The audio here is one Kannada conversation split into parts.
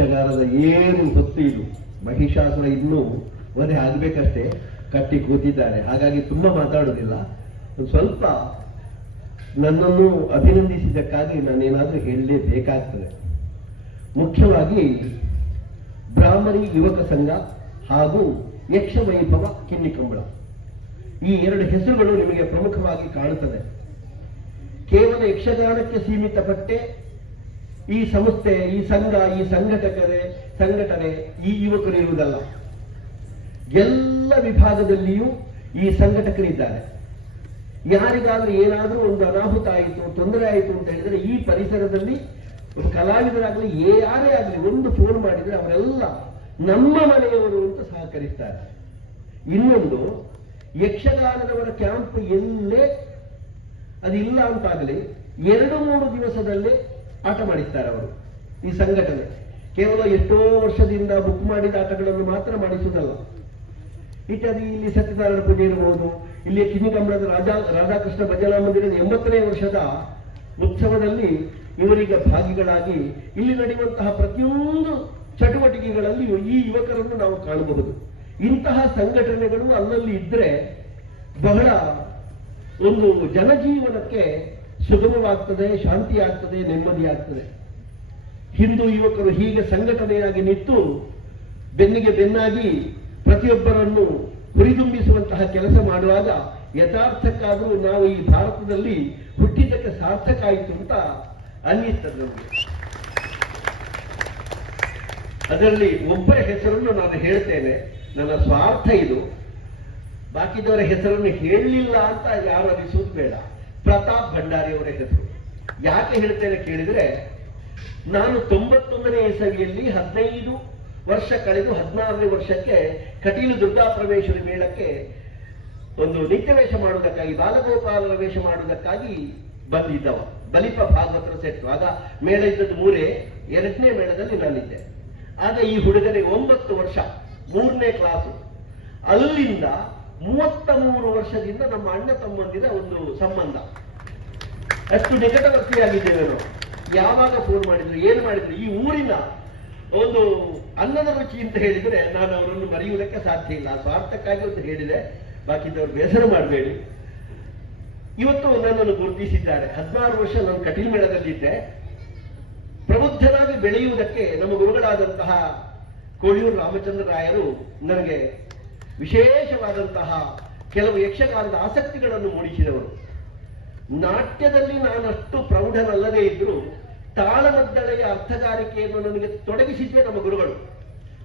ಯಕ್ಷಗಾನದ ಏನು ಹೊತ್ತು ಇದು. ಮಹಿಷಾಸುರ ಇನ್ನೂ ವಧೆ ಆಗಬೇಕಷ್ಟೇ, ಕಟ್ಟಿ ಕೂತಿದ್ದಾರೆ. ಹಾಗಾಗಿ ತುಂಬಾ ಮಾತಾಡೋದಿಲ್ಲ. ಸ್ವಲ್ಪ ನನ್ನನ್ನು ಅಭಿನಂದಿಸಿದ್ದಕ್ಕಾಗಿ ನಾನೇನಾದರೂ ಹೇಳಲೇಬೇಕಾಗ್ತದೆ. ಮುಖ್ಯವಾಗಿ ಬ್ರಾಹ್ಮರಿ ಯುವಕ ಸಂಘ ಹಾಗೂ ಯಕ್ಷ ವೈಭವ ಕಿನ್ನಿಕಂಬಳ, ಈ ಎರಡು ಹೆಸರುಗಳು ನಿಮಗೆ ಪ್ರಮುಖವಾಗಿ ಕಾಣುತ್ತದೆ. ಕೇವಲ ಯಕ್ಷಗಾನಕ್ಕೆ ಸೀಮಿತಪಟ್ಟೆ ಈ ಸಂಸ್ಥೆ, ಈ ಸಂಘ, ಈ ಸಂಘಟನೆ, ಈ ಯುವಕರು ಇರುವುದಲ್ಲ. ಎಲ್ಲ ವಿಭಾಗದಲ್ಲಿಯೂ ಈ ಸಂಘಟಕರಿದ್ದಾರೆ. ಯಾರಿಗಾದ್ರೂ ಏನಾದರೂ ಒಂದು ಅನಾಹುತ ಆಯಿತು, ತೊಂದರೆ ಆಯಿತು ಅಂತ ಹೇಳಿದ್ರೆ ಈ ಪರಿಸರದಲ್ಲಿ ಕಲಾವಿದರಾಗಲಿ ಯಾರೇ ಆಗಲಿ ಒಂದು ಫೋನ್ ಮಾಡಿದ್ರೆ ಅವರೆಲ್ಲ ನಮ್ಮ ಮನೆಯವರು ಅಂತ ಸಹಕರಿಸ್ತಾರೆ. ಇನ್ನೊಂದು, ಯಕ್ಷಗಾನದವರ ಕ್ಯಾಂಪ್ ಎಲ್ಲೇ ಅದಿಲ್ಲ ಅಂತಾಗಲಿ 2-3 ದಿವಸದಲ್ಲೇ ಆಟ ಮಾಡಿಸ್ತಾರೆ ಅವರು. ಈ ಸಂಘಟನೆ ಕೇವಲ ಎಷ್ಟೋ ವರ್ಷದಿಂದ ಬುಕ್ ಮಾಡಿದ ಆಟಗಳನ್ನು ಮಾತ್ರ ಮಾಡಿಸುವುದಲ್ಲ. ಇತ್ಯಾದಿ ಇಲ್ಲಿ ಸತ್ಯನಾರಾಯಣ ಪೂಜೆ ಇರಬಹುದು, ಇಲ್ಲಿ ಕಿನ್ನಿಕಂಬಳದ ರಾಧಾಕೃಷ್ಣ ಭಜನಾ ಮಂದಿರದ 80ನೇ ವರ್ಷದ ಉತ್ಸವದಲ್ಲಿ ಇವರಿಗೆ ಭಾಗಿಗಳಾಗಿ ಇಲ್ಲಿ ನಡೆಯುವಂತಹ ಪ್ರತಿಯೊಂದು ಚಟುವಟಿಕೆಗಳಲ್ಲಿಯೂ ಈ ಯುವಕರನ್ನು ನಾವು ಕಾಣಬಹುದು. ಇಂತಹ ಸಂಘಟನೆಗಳು ಅಲ್ಲಲ್ಲಿ ಇದ್ರೆ ಬಹಳ ಒಂದು ಜನಜೀವನಕ್ಕೆ ಸುಗಮವಾಗ್ತದೆ, ಶಾಂತಿ ಆಗ್ತದೆ, ನೆಮ್ಮದಿ ಆಗ್ತದೆ. ಹಿಂದೂ ಯುವಕರು ಹೀಗೆ ಸಂಘಟನೆಯಾಗಿ ನಿಂತು ಬೆನ್ನಿಗೆ ಬೆನ್ನಾಗಿ ಪ್ರತಿಯೊಬ್ಬರನ್ನು ಹುರಿದುಂಬಿಸುವಂತಹ ಕೆಲಸ ಮಾಡುವಾಗ ಯಥಾರ್ಥಕ್ಕಾದರೂ ನಾವು ಈ ಭಾರತದಲ್ಲಿ ಹುಟ್ಟಿದ್ದಕ್ಕೆ ಸಾರ್ಥಕ ಆಯಿತು ಅಂತ ಅನ್ನಿಸ್ತದೆ ನಮಗೆ. ಅದರಲ್ಲಿ ಒಬ್ಬರ ಹೆಸರನ್ನು ನಾನು ಹೇಳ್ತೇನೆ, ನನ್ನ ಸ್ವಾರ್ಥ ಇದು. ಬಾಕಿದವರ ಹೆಸರನ್ನು ಹೇಳಲಿಲ್ಲ ಅಂತ ಯಾರು ಅನಿಸುವುದು ಬೇಡ. ಪ್ರತಾಪ್ ಭಂಡಾರಿ ಅವರ ಹೆಸರು ಯಾಕೆ ಹೇಳ್ತೇನೆ ಕೇಳಿದ್ರೆ, ನಾನು 91ನೇ ಇಸವಿಯಲ್ಲಿ 15 ವರ್ಷ ಕಳೆದು 16ನೇ ವರ್ಷಕ್ಕೆ ಕಟೀಲು ದುರ್ಗಾ ಪರಮೇಶ್ವರಿ ಮೇಳಕ್ಕೆ ಒಂದು ನಿತ್ಯ ವೇಷ ಮಾಡುವುದಕ್ಕಾಗಿ, ಬಾಲಗೋಪಾಲನ ವೇಷ ಮಾಡುವುದಕ್ಕಾಗಿ ಬಂದಿದ್ದವ. ಬಲಿಪ ಭಾಗವತರ ಸೆಟ್ಟು. ಆಗ ಮೇಳ ಇದ್ದದ್ದು 3, 2ನೇ ಮೇಳದಲ್ಲಿ ನಾನಿದ್ದೆ. ಆಗ ಈ ಹುಡುಗನಿಗೆ 9 ವರ್ಷ, 3ನೇ ಕ್ಲಾಸು. ಅಲ್ಲಿಂದ 33 ವರ್ಷದಿಂದ ನಮ್ಮ ಅಣ್ಣ ತಮ್ಮಂದಿರ ಒಂದು ಸಂಬಂಧ. ಅಷ್ಟು ನಿಕಟವರ್ತಿಯಾಗಿದ್ದೇವೆ ನಾವು. ಯಾವಾಗ ಫೋನ್ ಮಾಡಿದ್ರು, ಏನು ಮಾಡಿದ್ರು, ಈ ಊರಿನ ಒಂದು ಅನ್ನದ ರುಚಿ ಅಂತ ಹೇಳಿದ್ರೆ ನಾನು ಅವರನ್ನು ಮರೆಯುವುದಕ್ಕೆ ಸಾಧ್ಯ ಇಲ್ಲ. ಸ್ವಾರ್ಥಕ್ಕಾಗಿ ಒಂದು ಹೇಳಿದೆ, ಬಾಕಿದವರು ಬೇಸರ ಮಾಡಬೇಡಿ. ಇವತ್ತು ನನ್ನನ್ನು ಗುರುತಿಸಿದ್ದಾರೆ. 16 ವರ್ಷ ನಾನು ಕಟೀಲು ಮೇಳದಲ್ಲಿದ್ದೆ. ಪ್ರಬುದ್ಧನಾಗಿ ಬೆಳೆಯುವುದಕ್ಕೆ ನಮ್ಮ ಗುರುಗಳಾದಂತಹ ಕೋಳಿಯೂರು ರಾಮಚಂದ್ರ ರಾಯರು ನನಗೆ ವಿಶೇಷವಾದಂತಹ ಕೆಲವು ಯಕ್ಷಗಾನದ ಆಸಕ್ತಿಗಳನ್ನು ಮೂಡಿಸಿದವರು. ನಾಟ್ಯದಲ್ಲಿ ನಾನಷ್ಟು ಪ್ರೌಢನಲ್ಲದೇ ಇದ್ದರೂ ತಾಳಮದ್ದಳೆಯ ಅರ್ಥಗಾರಿಕೆಯನ್ನು ನನಗೆ ತೊಡಗಿಸಿದ್ವೆ ನಮ್ಮ ಗುರುಗಳು.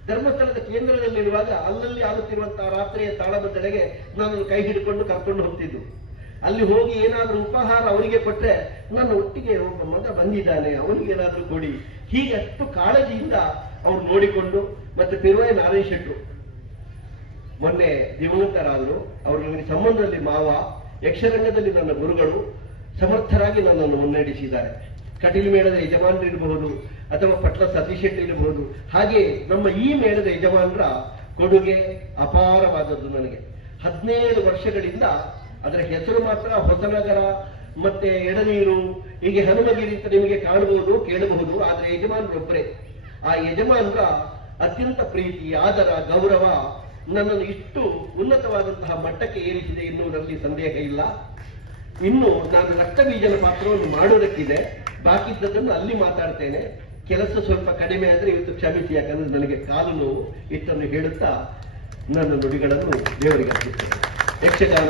ಧರ್ಮಸ್ಥಳದ ಕೇಂದ್ರದಲ್ಲಿರುವಾಗ ಅಲ್ಲಲ್ಲಿ ಆಗುತ್ತಿರುವಂತಹ ರಾತ್ರಿಯ ತಾಳಮದ್ದಳೆಗೆ ನಾನು ಕೈ ಹಿಡ್ಕೊಂಡು ಕರ್ಕೊಂಡು ಹೋಗ್ತಿದ್ದು. ಅಲ್ಲಿ ಹೋಗಿ ಏನಾದರೂ ಉಪಹಾರ ಅವರಿಗೆ ಕೊಟ್ಟರೆ ನನ್ನ ಒಟ್ಟಿಗೆ ಒಬ್ಬ ಮಗ ಬಂದಿದ್ದಾನೆ, ಅವನಿಗೆ ಏನಾದರೂ ಕೊಡಿ. ಹೀಗೆ ಅಷ್ಟು ಕಾಳಜಿಯಿಂದ ಅವ್ರು ನೋಡಿಕೊಂಡು, ಮತ್ತೆ ತಿರುವಾಯ ನಾರಾಯಣ ಶೆಟ್ರು ಮೊನ್ನೆ ದಿವಂಗತರಾದರು. ಅವರು ನನಗೆ ಸಂಬಂಧದಲ್ಲಿ ಮಾವ, ಯಕ್ಷರಂಗದಲ್ಲಿ ನನ್ನ ಗುರುಗಳು, ಸಮರ್ಥರಾಗಿ ನನ್ನನ್ನು ಮುನ್ನಡೆಸಿದ್ದಾರೆ. ಕಟೀಲು ಮೇಳದ ಯಜಮಾನರು ಇರಬಹುದು ಅಥವಾ ಪಟ್ಲ ಸತೀಶ್ ಶೆಟ್ಟಿ ಇರಬಹುದು. ಹಾಗೆ ನಮ್ಮ ಈ ಮೇಳದ ಯಜಮಾನರ ಕೊಡುಗೆ ಅಪಾರವಾದದ್ದು ನನಗೆ. 17 ವರ್ಷಗಳಿಂದ ಅದರ ಹೆಸರು ಮಾತ್ರ ಹೊಸನಗರ ಮತ್ತೆ ಎಡನೀರು, ಹೀಗೆ ಹನುಮಗಿರಿ ಅಂತ ನಿಮಗೆ ಕಾಣಬಹುದು, ಕೇಳಬಹುದು. ಆದರೆ ಯಜಮಾನರೊಬ್ಬರೇ. ಆ ಯಜಮಾನರ ಅತ್ಯಂತ ಪ್ರೀತಿ, ಆದರ, ಗೌರವ ನನ್ನನ್ನು ಇಷ್ಟು ಉನ್ನತವಾದಂತಹ ಮಟ್ಟಕ್ಕೆ ಏರಿಸಿದೆ ಎನ್ನುವುದರಲ್ಲಿ ಸಂದೇಹ ಇಲ್ಲ. ಇನ್ನು ನಾನು ರಕ್ತಬೀಜನ ಪಾತ್ರವನ್ನು ಮಾಡೋದಕ್ಕಿದೆ, ಬಾಕಿದ್ದದನ್ನು ಅಲ್ಲಿ ಮಾತಾಡ್ತೇನೆ. ಕೆಲಸ ಸ್ವಲ್ಪ ಕಡಿಮೆ ಆದರೆ ಇವತ್ತು ಕ್ಷಮಿಸಿ, ಯಾಕಂದ್ರೆ ನನಗೆ ಕಾಲು ನೋವು. ಇಷ್ಟನ್ನು ಹೇಳುತ್ತಾ ನನ್ನ ನುಡಿಗಳನ್ನು ದೇವರಿಗೆ ಅರ್ಪಿಸ್ತೇನೆ. ಯಕ್ಷಗಾನ